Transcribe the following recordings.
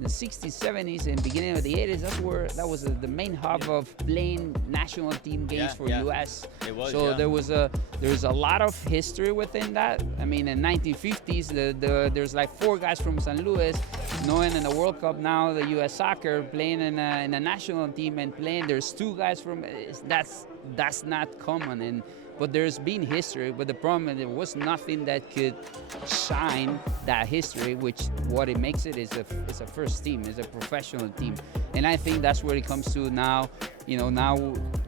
the 60s, 70s, and beginning of the 80s, that was the main hub of playing national team games for U.S. It was, so there's a lot of history within that. I mean, in 1950s, there's like 4 guys from St. Louis knowing in the World Cup now, the U.S. soccer playing in a national team and playing. There's 2 guys from that's not common, but there's been history. But the problem is there was nothing that could shine that history, which what it makes it is it's a first team, it's a professional team, and I think that's where it comes to now. Now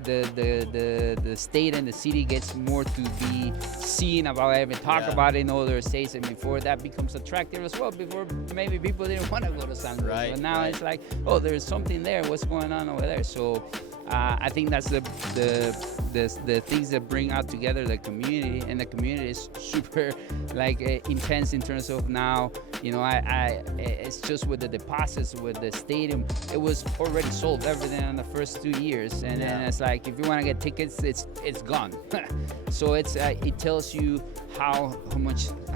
the state and the city gets more to be seen about it and talk about it in other states, and before that becomes attractive as well. Before maybe people didn't want to go to San Luis, but now it's like, oh, there's something there. What's going on over there? So I think that's the things that bring out together the community, and the community is super intense in terms of now. It's just with the deposits, with the stadium, it was already sold everything in the first 2 years, and then it's like if you want to get tickets, it's gone. So it tells you how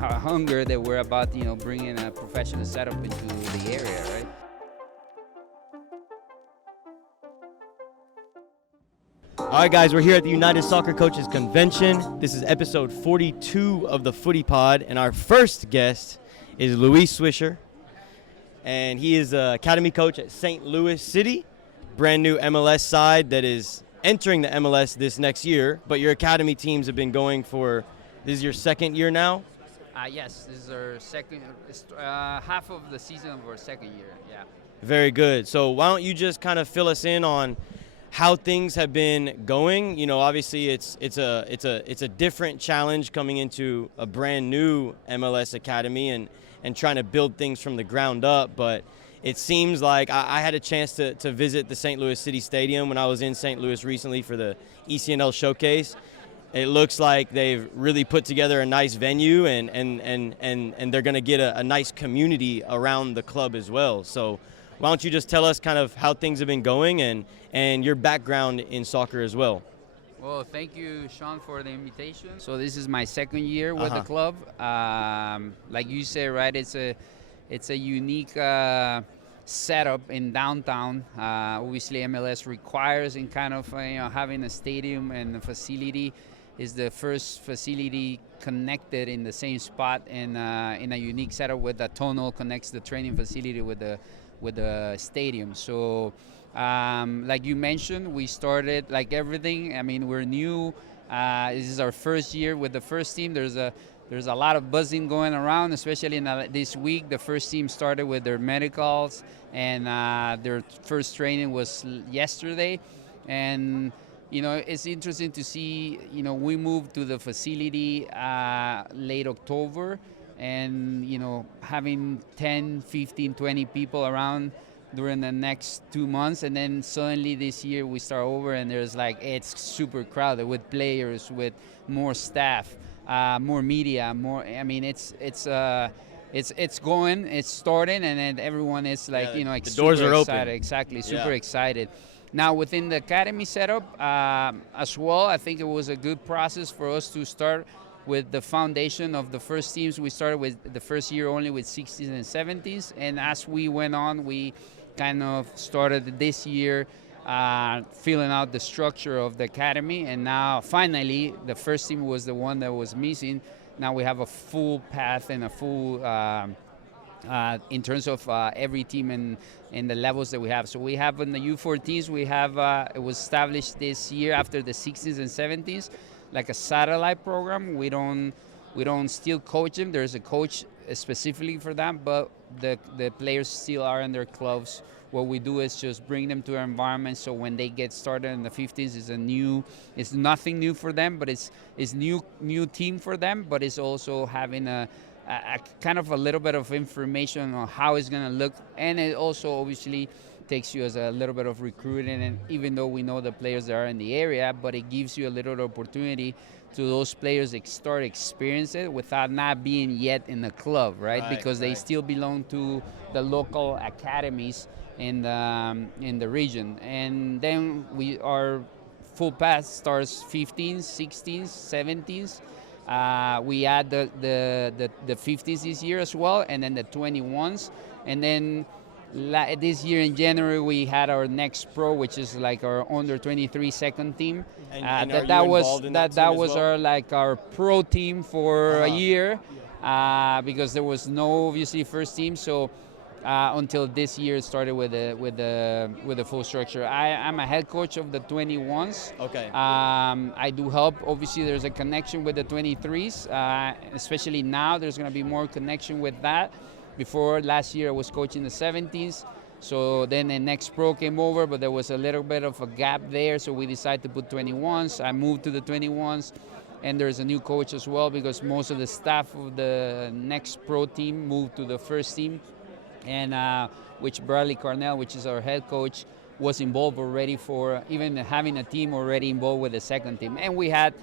hunger they were about bringing a professional setup into the area, right? All right, guys, we're here at the United Soccer Coaches Convention. This is episode 42 of the Footy Pod, and our first guest is Luis Swisher, and he is an academy coach at St. Louis City, brand new MLS side that is entering the MLS this next year. But your academy teams have been going this is your second year now? Yes, this is our second, half of the season of our second year, yeah. Very good. So why don't you just kind of fill us in on how things have been going? Obviously it's a different challenge coming into a brand new MLS academy and trying to build things from the ground up. But it seems like I had a chance to visit the St. Louis City Stadium when I was in St. Louis recently for the ECNL showcase. It looks like they've really put together a nice venue, and they're going to get a nice community around the club as well. So why don't you just tell us kind of how things have been going and your background in soccer as well? Well, thank you, Sean, for the invitation. So this is my second year with the club. Like you said, right, it's a unique setup in downtown. Obviously, MLS requires in kind of having a stadium and a facility. Is the first facility connected in the same spot in a unique setup where the tunnel connects the training facility with the stadium. So like you mentioned, we started like everything. I mean, we're new. This is our first year with the first team. There's a lot of buzzing going around, especially in this week. The first team started with their medicals, and their first training was yesterday. And it's interesting to see, we moved to the facility late October, and having 10, 15, 20 people around during the next 2 months, and then suddenly this year we start over and there's it's super crowded with players, with more staff, more media, more. I mean, it's going, it's starting, and then everyone is the super doors are excited. open. Exactly, super excited. Now within the academy setup as well, I think it was a good process for us to start with the foundation of the first teams. We started with the first year only with 16s and 17s, and as we went on, we kind of started this year filling out the structure of the academy, and now finally the first team was the one that was missing. Now we have a full path and a full in terms of every team in the levels that we have. So we have in the U14s, we have it was established this year after the 16s and 17s, like a satellite program. We don't still coach them. There's a coach specifically for them, but the players still are in their clubs. What we do is just bring them to our environment, so when they get started in the 15s, it's nothing new for them, but it's new team for them, but it's also having a kind of a little bit of information on how it's going to look, and it also obviously takes you as a little bit of recruiting, and even though we know the players that are in the area, but it gives you a little opportunity to those players start experiencing it without not being yet in the club, right? Because they still belong to the local academies in the region. And then our full path starts 15s, 16s, 17s. We add the 50s this year as well, and then the 21s, and then This year in January we had our next pro, which is like our under 23 second team. And that was that was well? our like our pro team for a year, because there was no obviously first team. So until this year, it started with the full structure. I'm a head coach of the 21s. Okay. I do help. Obviously, there's a connection with the 23s, especially now. There's going to be more connection with that. Before last year, I was coaching the 17s. So then the next pro came over, but there was a little bit of a gap there. So we decided to put 21s. I moved to the 21s. And there's a new coach as well, because most of the staff of the next pro team moved to the first team. And which Bradley Carnell, which is our head coach, was involved already for even having a team already involved with the second team. And we had,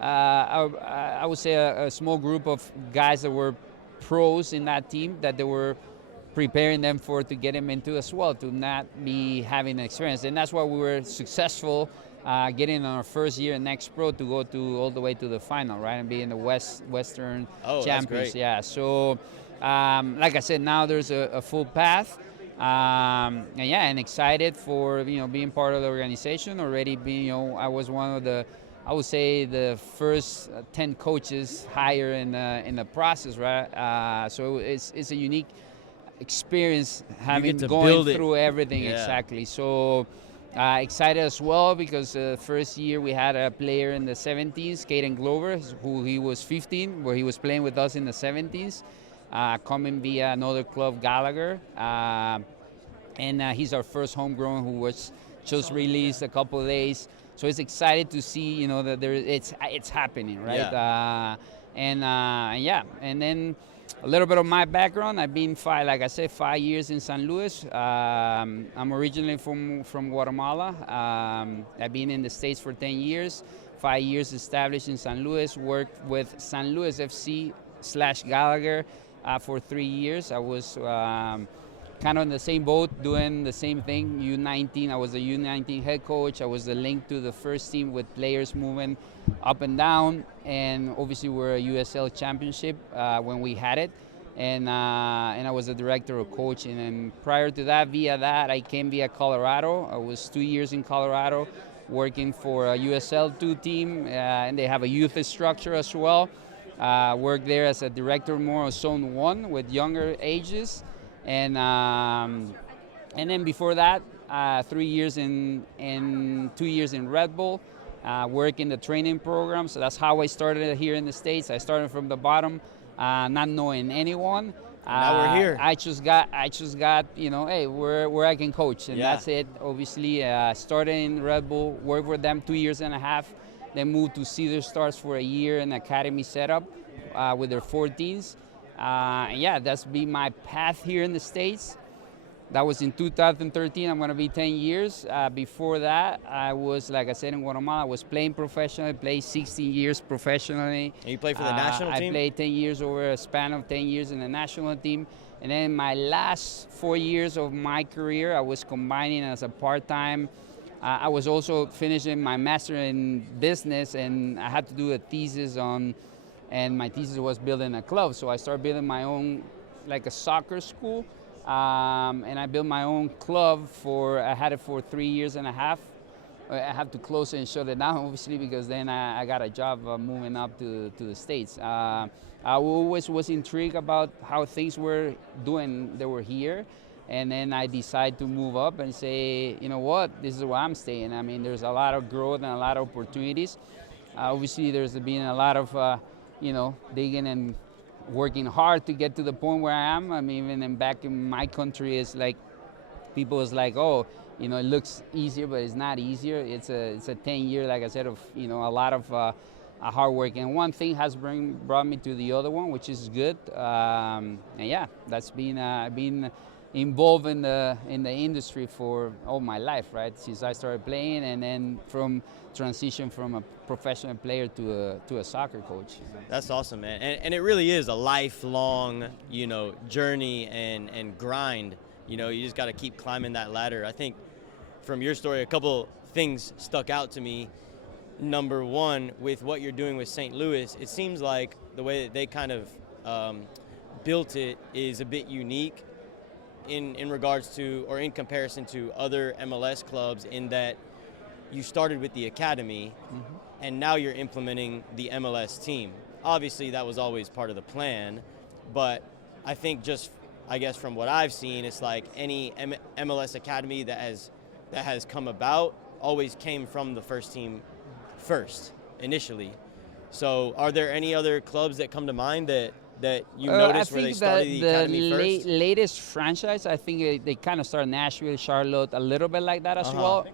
I would say, a small group of guys that were pros in that team that they were preparing them to get them into as well, to not be having experience. And that's why we were successful getting our first year next pro to go all the way to the final, right, and be in the Western champions. That's great. Yeah, so like I said, now there's a full path. And excited for being part of the organization already. I was one of I would say the first 10 coaches hired in the process, right? So it's a unique experience having going through everything. Yeah. Exactly. So excited as well, because the first year we had a player in the 70s, Caden Glover, who he was 15, where he was playing with us in the 70s. Coming via another club, Gallagher, and he's our first homegrown who was just released a couple of days. So it's excited to see, that it's happening, right? Yeah. And then a little bit of my background. I've been 5 years in San Luis. I'm originally from Guatemala. I've been in the States for 10 years. 5 years established in San Luis. Worked with San Luis FC / Gallagher. For 3 years. I was kind of in the same boat, doing the same thing, U19. I was a U19 head coach. I was the link to the first team with players moving up and down. And obviously we're a USL championship when we had it. And I was the director of coaching. And prior to that, via that, I came via Colorado. I was 2 years in Colorado working for a USL 2 team. And they have a youth structure as well. Worked there as a director more of Zone 1 with younger ages, and then before that, 3 years in 2 years in Red Bull, work in the training program. So that's how I started here in the States. I started from the bottom, not knowing anyone. Now we're here. I just got hey, where I can coach, and that's it. Obviously, started in Red Bull, worked with them 2 years and a half. Then moved to Cedar Stars for a year in academy setup with their 14s. That's been my path here in the States. That was in 2013. I'm going to be 10 years. Before that, I was, like I said, in Guatemala. I was playing professionally, played 16 years professionally. And you played for the national team? I played 10 years over a span of 10 years in the national team. And then my last 4 years of my career, I was combining as a part-time. I was also finishing my master in business, and I had to do a thesis and my thesis was building a club. So I started building my own, like a soccer school, and I built my own club I had it for 3 years and a half. I had to close it and shut it down, obviously, because then I got a job moving up to the States. I always was intrigued about how things were doing. They were here. And then I decided to move up and say, you know what, this is where I'm staying. I mean, there's a lot of growth and a lot of opportunities. Obviously, there's been a lot of, digging and working hard to get to the point where I am. I mean, even back in my country, it's like, people is like, oh, it looks easier, but it's not easier. It's a 10-year, like I said, of, a lot of hard work. And one thing has brought me to the other one, which is good. That's been involved in the industry for all my life, right? Since I started playing, and then from transition from a professional player to a soccer coach. That's awesome, man. And it really is a lifelong, journey and grind. You just got to keep climbing that ladder. I think from your story, a couple things stuck out to me. Number one, with what you're doing with St. Louis, it seems like the way that they kind of built it is a bit unique. in regards to, or in comparison to other MLS clubs, in that you started with the academy, and now you're implementing the MLS team. Obviously, that was always part of the plan, but I think just, I guess from what I've seen, it's like any MLS academy that has come about always came from the first team first, initially. So are there any other clubs that come to mind that you noticed where they started the academy first? The latest franchise, I think they kind of started Nashville, Charlotte, a little bit like that as well.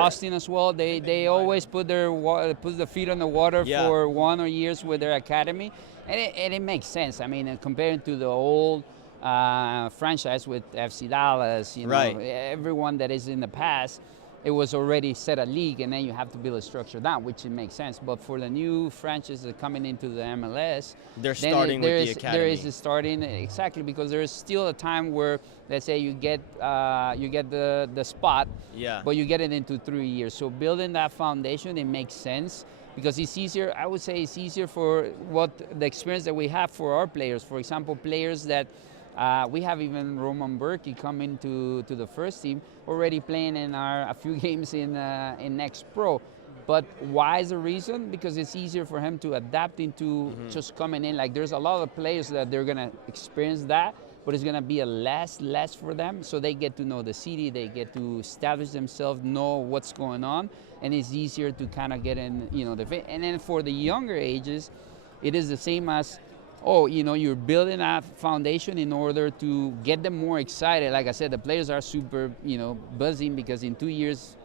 Austin as well. They always put the feet on the water for 1 or 2 years with their academy, and it makes sense. I mean, comparing to the old franchise with FC Dallas, you know, everyone that is in the past, it was already set a league, and then you have to build a structure down, which it makes sense. But for the new franchises that are coming into the MLS, they're starting with the academy. There is starting exactly because there is still a time where, let's say, you get the spot, but you get it into 3 years. So building that foundation, it makes sense because it's easier. I would say it's easier for the experience that we have for our players. For example, players that. We have even Roman Berkey coming to the first team, already playing in a few games in Next Pro. But why is the reason? Because it's easier for him to adapt into just coming in. Like there's a lot of players that they're gonna experience that, but it's gonna be a less for them. So they get to know the city, they get to establish themselves, know what's going on, and it's easier to kind of get in, you know, and then for the younger ages, it is the same as. Oh, you know, you're building a foundation in order to get them more excited. Like I said, the players are super, you know, buzzing because in 2 years,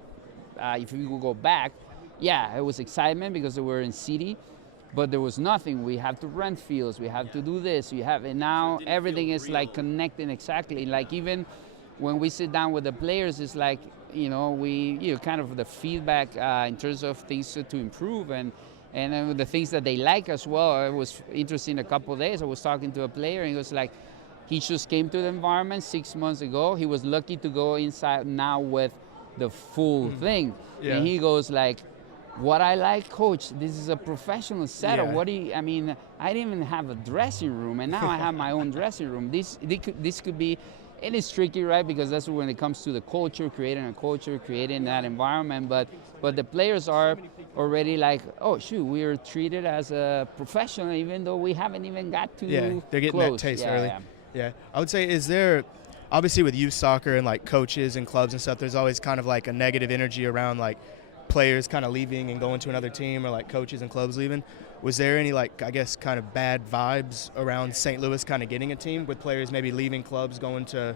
if you go back, it was excitement because they were in city, but there was nothing. We have to rent fields, we have to do this, and now everything is like connecting exactly. Like even when we sit down with the players, it's like, you know, kind of the feedback in terms of things to improve and the things that they like as well. It was interesting. A couple of days I was talking to a player and he was like, he just came to the environment 6 months ago. He was lucky to go inside now with the full thing. And he goes like, what I like, coach, this is a professional setup. I mean, I didn't even have a dressing room and now I have my own dressing room. This could be, and it's tricky, right? Because that's when it comes to the culture, creating that environment. But the players are already like, oh shoot, we're treated as a professional, even though we haven't even got to. Yeah, they're getting close. that taste early. Yeah, I would say, is there, obviously with youth soccer and like coaches and clubs and stuff, there's always kind of like a negative energy around like players kind of leaving and going to another team, or like coaches and clubs leaving. Was there any, like, I guess, kind of bad vibes around St. Louis kind of getting a team with players maybe leaving clubs, going to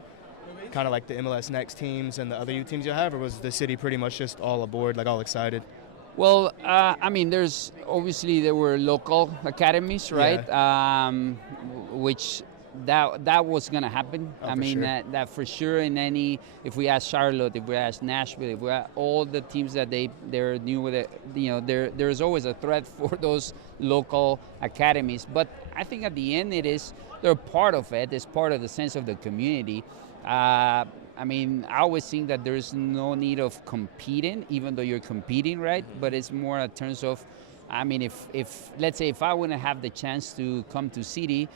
kind of like the MLS Next teams and the other youth teams you have, or was the city pretty much just all aboard, like all excited? Well, I mean, there were local academies, right? Which that was going to happen. Oh, I mean, sure. that for sure. If we ask Charlotte, if we ask Nashville, if we ask all the teams that they're new with it, you know, there's always a threat for those local academies. But I think at the end they're part of it. It's part of the sense of the community. I mean, I always think that there's no need of competing, even though you're competing, right? But it's more in terms of, I mean, if let's say if I wouldn't have the chance to come to City,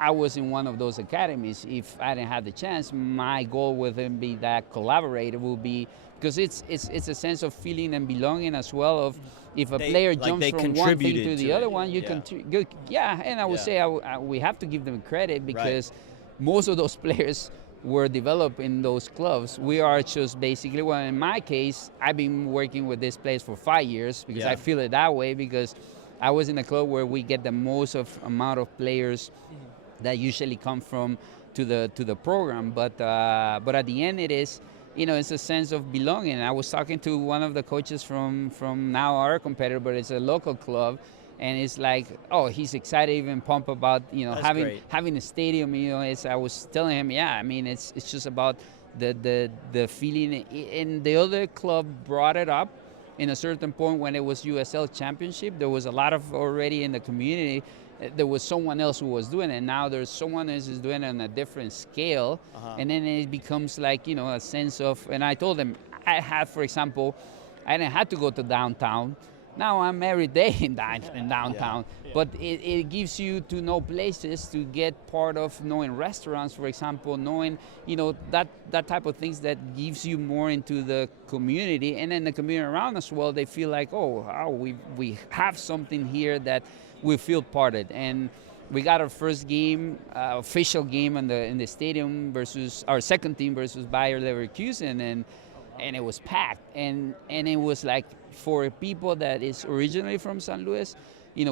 I was in one of those academies. If I didn't have the chance, my goal wouldn't be that collaborator will be, because it's a sense of feeling and belonging as well. Of if a player jumps from one thing to the other one, you contribute. And I would say we have to give them credit because most of those players were developed in those clubs. We are just basically, well, in my case, I've been working with this place for 5 years because I feel it that way, because I was in a club where we get the most amount of players that usually come from to the program. But at the end, it is, you know, it's a sense of belonging. I was talking to one of the coaches from now our competitor, but it's a local club. And it's like, oh, he's excited, even pumped about, you know, having a stadium. You know, I was telling him, I mean, it's just about the feeling. And the other club brought it up in a certain point when it was USL Championship. There was a lot of already in the community. There was someone else who was doing it. Now there's someone else who's doing it on a different scale. And then it becomes like, you know, a sense of, and I told them, for example, I didn't have to go to downtown. Now I'm every day in downtown, but it gives you to know places, to get part of knowing restaurants, for example, knowing, that type of things that gives you more into the community, and then the community around as well. They feel like, we have something here that we feel part of, and we got our first game, official game in the stadium versus our second team versus Bayer Leverkusen, and it was packed, and it was like for people that is originally from San Luis,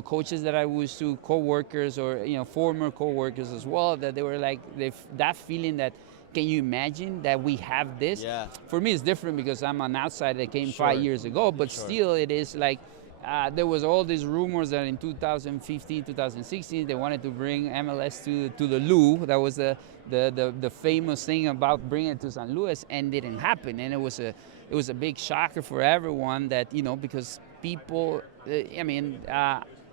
coaches that I was to, co-workers or former co-workers as well, that they were like that feeling that, can you imagine that we have this? Yeah. For me, it's different because I'm an outsider that came Sure. 5 years ago, but Sure. still it is like. There was all these rumors that in 2015, 2016, they wanted to bring MLS to the Lou. That was the famous thing about bringing it to San Luis, and didn't happen. And it was a big shocker for everyone that, because people.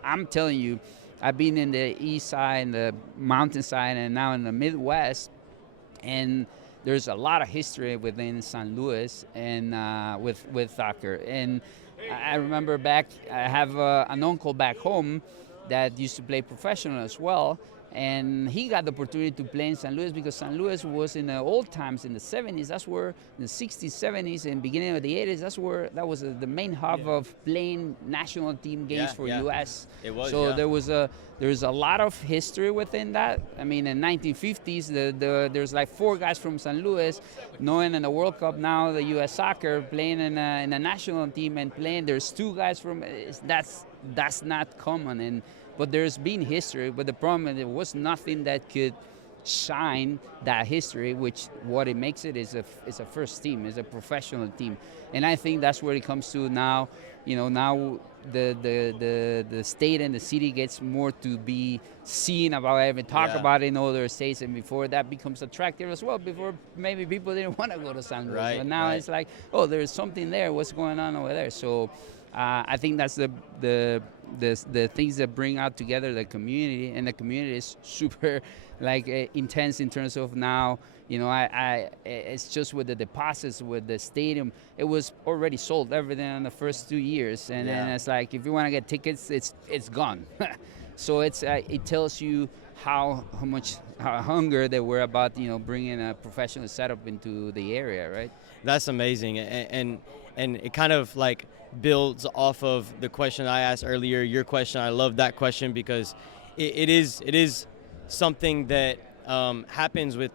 I'm telling you, I've been in the east side, and the mountain side, and now in the Midwest, and there's a lot of history within San Luis and with soccer. And I remember back, I have an uncle back home that used to play professional as well, and he got the opportunity to play in San Luis because San Luis was in the old times, in the 70s, that's where, in the 60s, 70s, and beginning of the 80s, that was the main hub of playing national team games for U.S. It was, so there's a lot of history within that. I mean, in 1950s, there's like 4 guys from San Luis, knowing in the World Cup now, the U.S. soccer, playing in a national team and playing. There's 2 guys from, that's not common, but there's been history. But the problem is there was nothing that could shine that history, which what it makes it is a first team, is a professional team. And I think that's where it comes to now. Now the state and the city gets more to be seen about it and talk about it in other states, and before that becomes attractive as well. Before, maybe people didn't want to go to San Luis, but now it's like, there's something there, what's going on over there? So I think that's the things that bring out together the community, and the community is super intense in terms of now. It's just with the deposits, with the stadium, it was already sold everything in the first 2 years, and then it's like, if you want to get tickets, it's gone. So it tells you how much hunger they were about bringing a professional setup into the area, right? That's amazing, and it kind of builds off of the question I asked earlier, your question. I love that question because it is something that happens with,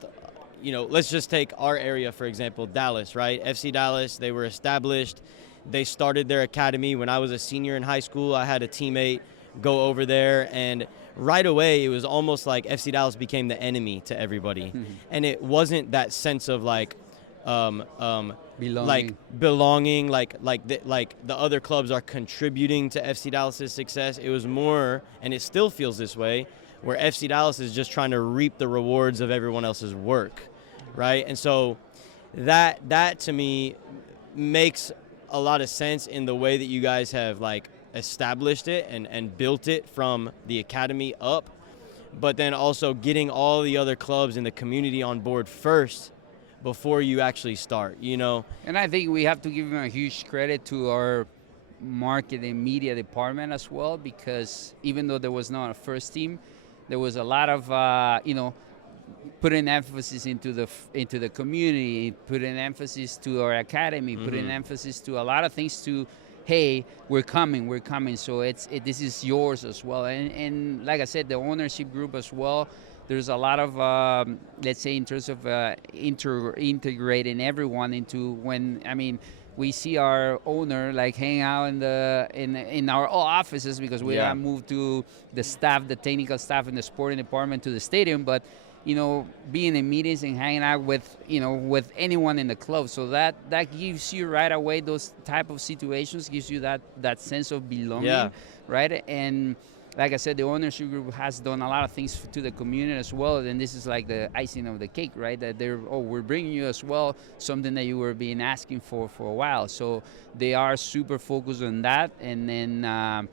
let's just take our area, for example, Dallas, right? FC Dallas, they were established. They started their academy when I was a senior in high school. I had a teammate go over there, and right away it was almost like FC Dallas became the enemy to everybody. Mm-hmm. And it wasn't that sense of belonging, the other clubs are contributing to FC Dallas's success. It was more, and it still feels this way, where FC Dallas is just trying to reap the rewards of everyone else's work, right? And so that to me makes a lot of sense in the way that you guys have established it and built it from the academy up, but then also getting all the other clubs in the community on board first before you actually start, And I think we have to give them a huge credit to our marketing media department as well, because even though there was not a first team, there was a lot of putting emphasis into the community, putting emphasis to our academy, putting emphasis to a lot of things to, hey, we're coming. So this is yours as well. And like I said, the ownership group as well, there's a lot of, let's say, in terms of integrating everyone into we see our owner hang out in our offices, because we have moved to the staff, the technical staff in the sporting department, to the stadium, but being in meetings and hanging out with anyone in the club. So that gives you right away, those type of situations gives you that sense of belonging, right? And like I said, the ownership group has done a lot of things to the community as well, and this is like the icing of the cake, right? That we're bringing you as well something that you were being asking for a while. So they are super focused on that, and then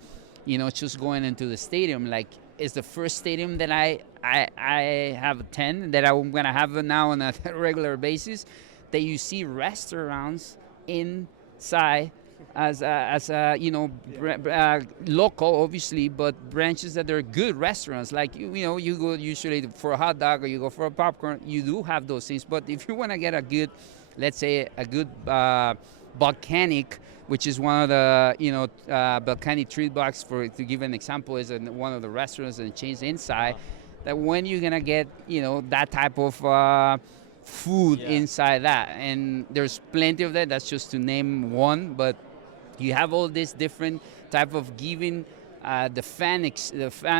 just going into the stadium, it's the first stadium that I have attended, that I'm gonna have now on a regular basis, that you see restaurants inside local, obviously, but branches that are good restaurants. Like you go usually for a hot dog or you go for a popcorn. You do have those things, but if you want to get a good, let's say a good volcanic, which is one of the volcanic treat box, to give an example, is in one of the restaurants and chains inside. That when you're gonna get that type of food inside that, and there's plenty of that. That's just to name one, but you have all this different type of giving the fan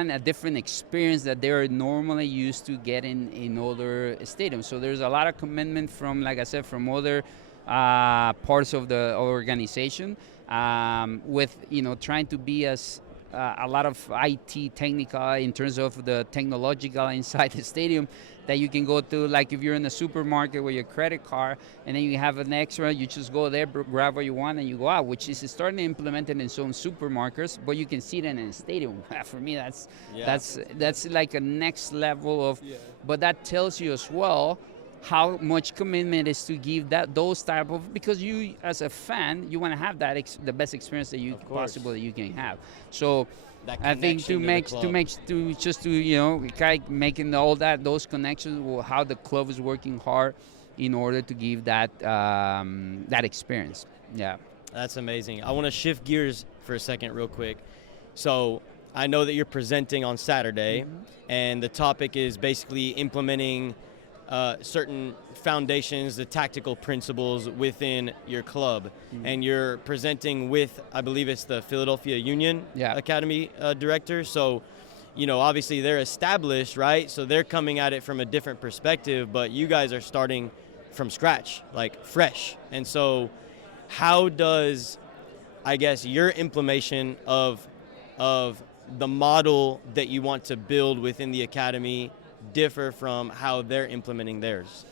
a different experience that they're normally used to getting in other stadiums. So there's a lot of commitment from, like I said, from other parts of the organization, with trying to be as a lot of IT technical in terms of the technological inside the stadium, that you can go to, like if you're in a supermarket with your credit card and then you have an extra, you just go there, grab what you want, and you go out, which is starting to implement it in some supermarkets, but you can see it in a stadium. For me, that's like a next level of, but that tells you as well how much commitment is to give those type of, because you as a fan, you want to have that the best experience that you possible that you can have. So I think making all those connections, how the club is working hard in order to give that experience. Yeah, that's amazing. I want to shift gears for a second real quick. So I know that you're presenting on Saturday, and the topic is basically implementing certain foundations, the tactical principles within your club. And you're presenting with, I believe it's the Philadelphia Union Academy director. So, obviously they're established, right? So they're coming at it from a different perspective, but you guys are starting from scratch, like fresh. And so how does, I guess, your implementation of the model that you want to build within the academy differ from how they're implementing theirs?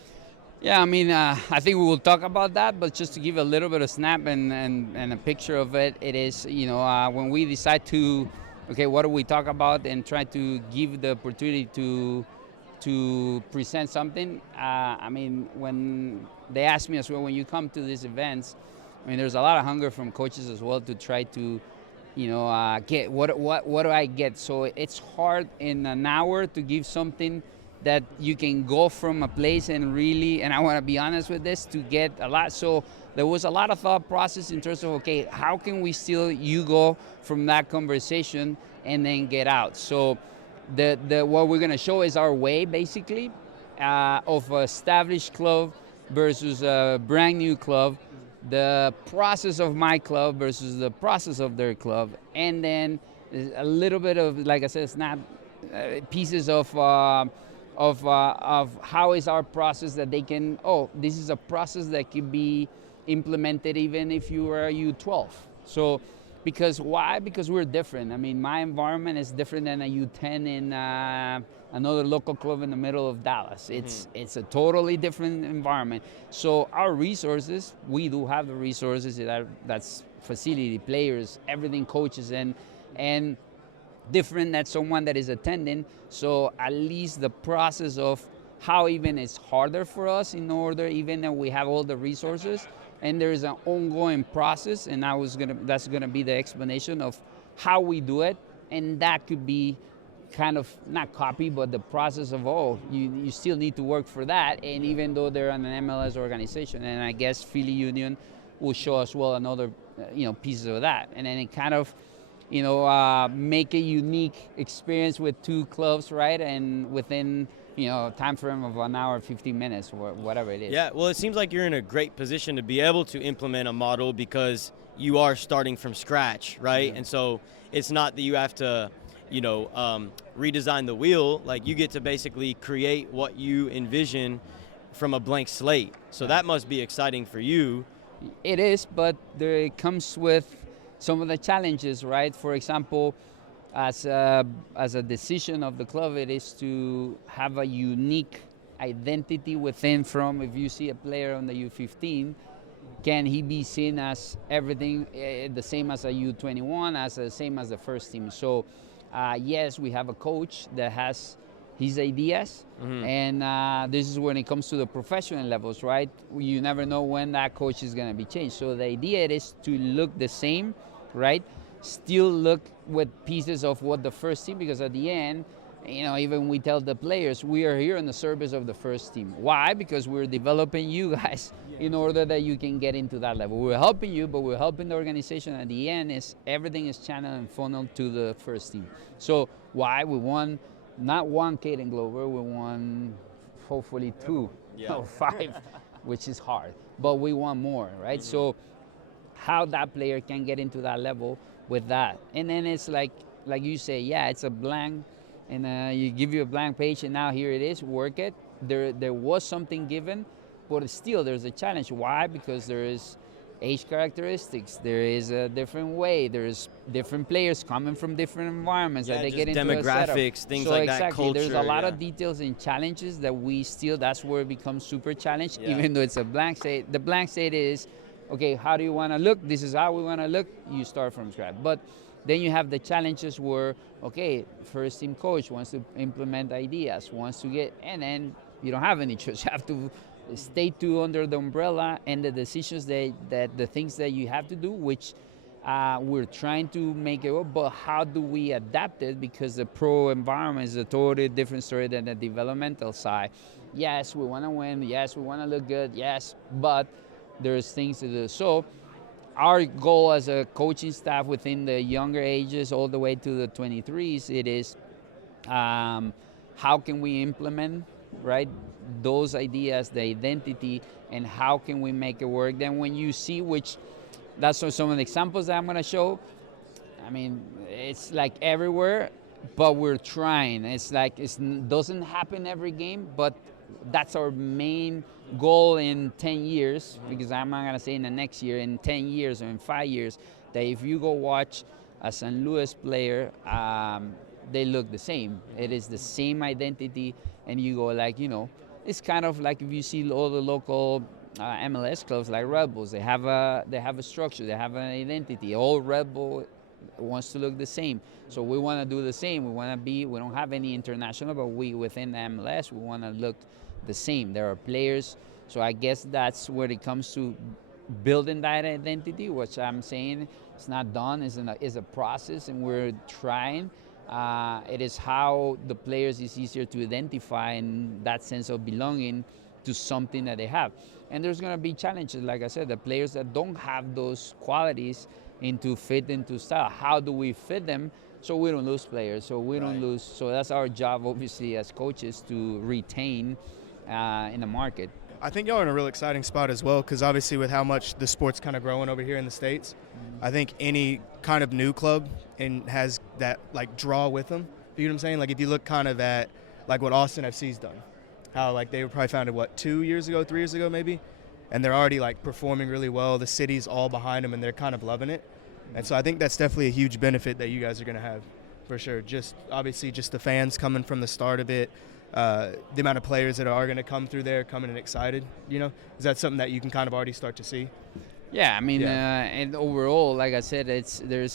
Yeah, I mean, I think we will talk about that, but just to give a little bit of snap and a picture of it, it is, when we decide to, what do we talk about, and try to give the opportunity to present something. I mean, when they ask me as well, when you come to these events, I mean, there's a lot of hunger from coaches as well to try to, get what do I get? So it's hard in an hour to give something that you can go from a place and really, and I want to be honest with this, to get a lot. So there was a lot of thought process in terms of, how can we still go from that conversation and then get out? So the what we're going to show is our way, basically, of an established club versus a brand new club, the process of my club versus the process of their club, and then a little bit of, like I said, it's not pieces of how is our process that they can, this is a process that can be implemented even if you are a U12. So, because why? Because we're different. I mean, my environment is different than a U10 in another local club in the middle of Dallas. It's a totally different environment. So our resources, we do have the resources, that's facility, players, everything, coaches, and different than someone that is attending. So at least the process of how even it's harder for us in order, even though we have all the resources, and there is an ongoing process, and that's gonna be the explanation of how we do it, and that could be kind of not copy, but the process of you still need to work for that, and even though they're an MLS organization, and I guess Philly Union will show us another pieces of that, and then it kind of make a unique experience with two clubs, right? And within time frame of 1 hour, 15 minutes, or whatever it is. Yeah, well, it seems like you're in a great position to be able to implement a model because you are starting from scratch, right? And so it's not that you have to, redesign the wheel. Like, you get to basically create what you envision from a blank slate. So that must be exciting for you. It is, but it comes with some of the challenges, right? For example, as a decision of the club, it is to have a unique identity within. From, if you see a player on the U15, can he be seen as everything the same as a U21, as the same as the first team? So yes, we have a coach that has his ideas. And this is when it comes to the professional levels, right? You never know when that coach is going to be changed. So the idea is to look the same, right? Still look with pieces of what the first team, because at the end, even we tell the players, we are here in the service of the first team. Why? Because we're developing you guys in order that you can get into that level. We're helping you, but we're helping the organization. At the end, everything is channeled and funneled to the first team. So why? We won not one Caden Glover, we won hopefully 2 or 5, which is hard. But we want more, right? So how that player can get into that level with that. And then it's like you say, it's a blank, and you give you a blank page, and now here it is, work it. There was something given, but still there's a challenge. Why? Because there is age characteristics, there is a different way, there's different players coming from different environments that they get into demographics, things like that, culture. There's a lot of details and challenges that that's where it becomes super challenged, even though it's a blank slate. The blank slate is, okay, how do you want to look? This is how we want to look. You start from scratch. But then you have the challenges where, okay, first team coach wants to implement ideas, and then you don't have any choice. You have to stay under the umbrella and the decisions that the things that you have to do, which we're trying to make it work. But how do we adapt it? Because the pro environment is a totally different story than the developmental side. Yes, we want to win. Yes, we want to look good. Yes, but there's things to do. So our goal as a coaching staff within the younger ages all the way to the 23s, it is how can we implement, right, those ideas, the identity, and how can we make it work. Then when you see that's some of the examples that I'm going to show. I mean, it's like everywhere, but we're trying. It's like it doesn't happen every game, but that's our main goal in 10 years, because I'm not going to say in the next year, in 10 years or in 5 years, that if you go watch a St. Louis player, they look the same. It is the same identity, and you go it's kind of like if you see all the local MLS clubs like Red Bulls, they have a structure, they have an identity. All Red Bull wants to look the same. So we want to do the same. We don't have any international, but within the MLS, we want to look the same. There are players. So I guess that's where it comes to building that identity, which I'm saying it's not done, is a process, and we're trying. It is how the players is easier to identify in that sense of belonging to something that they have. And there's going to be challenges, like I said, the players that don't have those qualities fit into style. How do we fit them so we don't lose players, so we don't lose? So that's our job, obviously, as coaches, to retain in the market. I think y'all are in a real exciting spot as well, because obviously with how much the sport's kind of growing over here in the States, I think any kind of new club has that draw with them. You know what I'm saying? Like if you look kind of at what Austin FC's done, how they were probably founded 2 years ago, 3 years ago maybe, and they're already performing really well. The city's all behind them, and they're kind of loving it. And so I think that's definitely a huge benefit that you guys are going to have, for sure. Just obviously just the fans coming from the start of it, the amount of players that are going to come through there, coming and excited. Is that something that you can kind of already start to see? Yeah, I mean, and overall, like I said, there's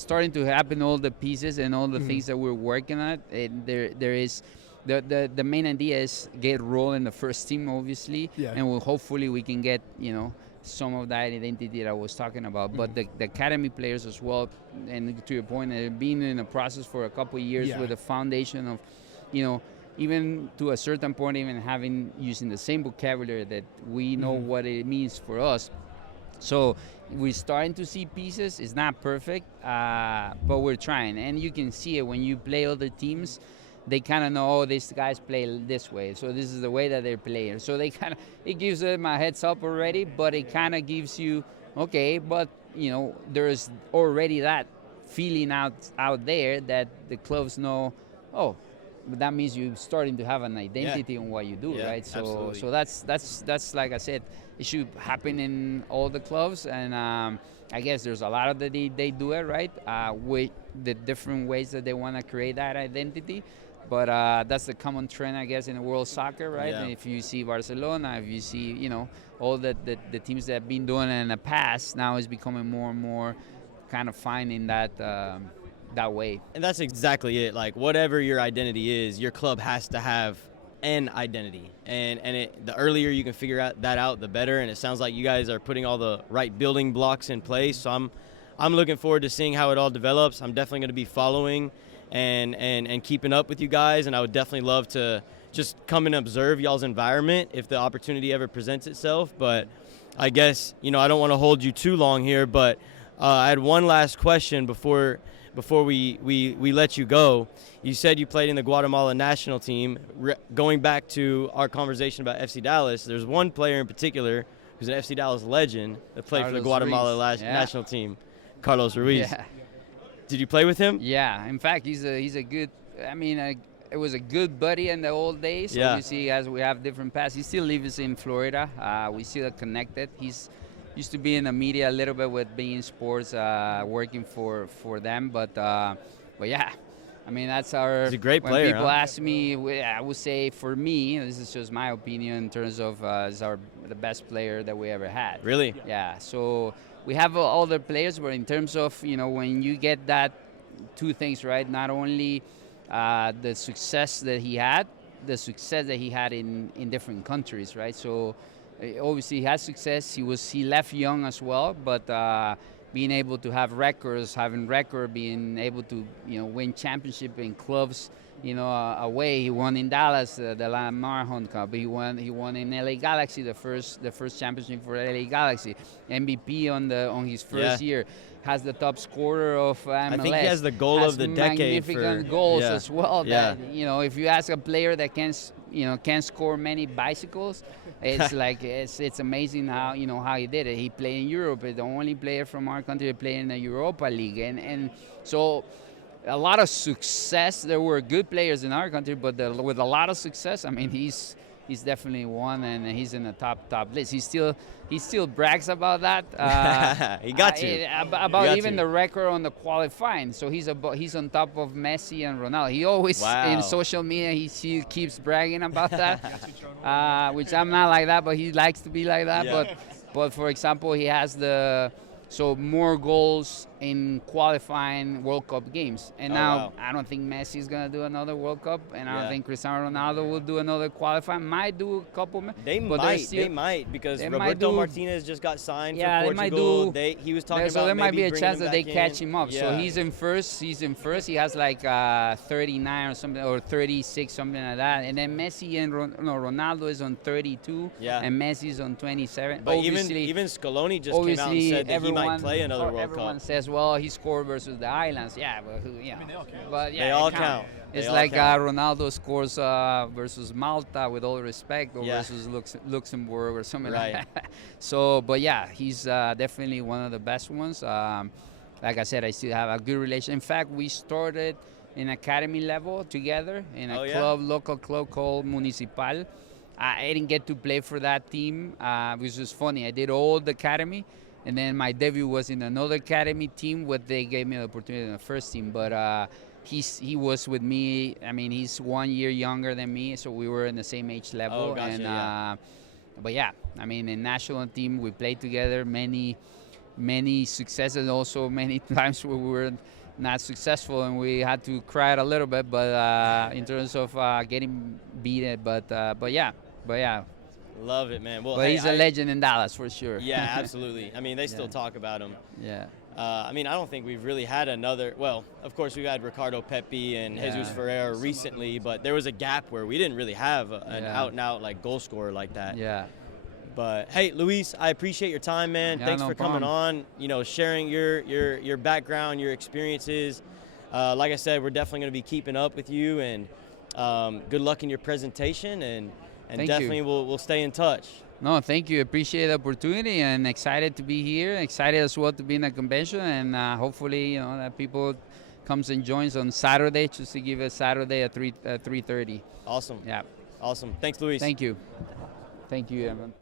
starting to happen, all the pieces and all the things that we're working at. There is the main idea is get rolling the first team, obviously, and hopefully we can get some of that identity that I was talking about. But the academy players as well, and to your point, they've been in the process for a couple of years with the foundation of, even to a certain point, even using the same vocabulary that we know what it means for us. So we're starting to see pieces. It's not perfect, but we're trying. And you can see it when you play other teams. They kind of know, these guys play this way, so this is the way that they're playing. So it gives them a heads up already, but it kind of gives you, okay, but there's already that feeling out there that the clubs know, but that means you're starting to have an identity on what you do, right? So that's like I said, it should happen in all the clubs, and I guess there's a lot of that they do it, right? With the different ways that they want to create that identity. But that's the common trend, I guess, in the world soccer, right? And if you see Barcelona, if you see, all the teams that have been doing it in the past, now is becoming more and more kind of finding that that way. And that's exactly it. Like, whatever your identity is, your club has to have an identity. And the earlier you can figure that out, the better. And it sounds like you guys are putting all the right building blocks in place. So I'm looking forward to seeing how it all develops. I'm definitely going to be following and keeping up with you guys. And I would definitely love to just come and observe y'all's environment if the opportunity ever presents itself. But I guess, I don't want to hold you too long here, but I had one last question before we let you go. You said you played in the Guatemalan National Team. Going back to our conversation about FC Dallas, there's one player in particular who's an FC Dallas legend that played for the Guatemalan National Team, Carlos Ruiz. Yeah. Did you play with him? Yeah. In fact, he's a good. It was a good buddy in the old days. Yeah. Obviously, as we have different paths, he still lives in Florida. We still connected. He's used to be in the media a little bit with being sports, working for them. But yeah, that's our. He's a great player. When people ask me, I would say for me, this is just my opinion in terms of is the best player that we ever had. Really? Yeah. So we have other players, but in terms of when you get that two things right, not only the success that he had in different countries, right? So obviously he had success. He left young as well, but being able to have being able to win championship in clubs, away. He won in Dallas the Lamar Hunt Cup. He won in LA Galaxy the first championship for LA Galaxy. MVP on his first year. Has the top scorer of MLS. I think he has the goal of the decade. Magnificant goals as well. That, if you ask a player that can score many bicycles, it's like it's amazing how he did it. He played in Europe. The only player from our country to play in the Europa League, and so a lot of success. There were good players in our country, but with a lot of success, he's definitely one, and he's in the top list. He still brags about that. He got to. About even the record on the qualifying. So he's on top of Messi and Ronaldo. He always in social media he keeps bragging about that, which I'm not like that, but he likes to be like that. Yeah. But for example, he has more goals in qualifying World Cup games. And now I don't think Messi is going to do another World Cup, and I don't think Cristiano Ronaldo will do another qualifying. Might do a couple. They might because Roberto Martinez just got signed for Portugal. He was talking about so there might be a bringing chance him that they back catch in. him up. Yeah. So he's in first. He has like 39 or something, or 36, something like that. And then Messi and Ronaldo is on 32, and Messi's on 27. But even Scaloni just came out and said that he might play another World Cup. Everyone says, well, he scored versus the islands. Yeah, but they all count. But they all count. It's like Ronaldo scores versus Malta, with all respect, or versus Luxembourg or something like that. So, but yeah, he's definitely one of the best ones. Like I said, I still have a good relation. In fact, we started in academy level together in a local club called Municipal. I didn't get to play for that team, which was funny. I did all the academy. And then my debut was in another academy team, where they gave me the opportunity in the first team. But he was with me. He's 1 year younger than me, so we were in the same age level. Oh, gotcha, But yeah, in national team we played together. Many successes, also many times where we were not successful and we had to cry a little bit. But in terms of getting beaten, but yeah. Love it, man. Well, but he's a legend in Dallas for sure. Yeah, absolutely. They still talk about him. Yeah. I don't think we've really had another. Well, of course, we've had Ricardo Pepi and Jesus Ferreira recently, but there was a gap where we didn't really have an out-and-out goal scorer like that. Yeah. But hey, Luis, I appreciate your time, man. Thanks for coming on. Sharing your background, your experiences. Like I said, we're definitely going to be keeping up with you, and good luck in your presentation, and definitely we'll stay in touch. No, thank you. Appreciate the opportunity and excited to be here. Excited as well to be in the convention, and hopefully that people comes and joins on Saturday, just to give a Saturday at 3:30. Awesome. Yeah. Awesome. Thanks, Luis. Thank you. Thank you, Evan.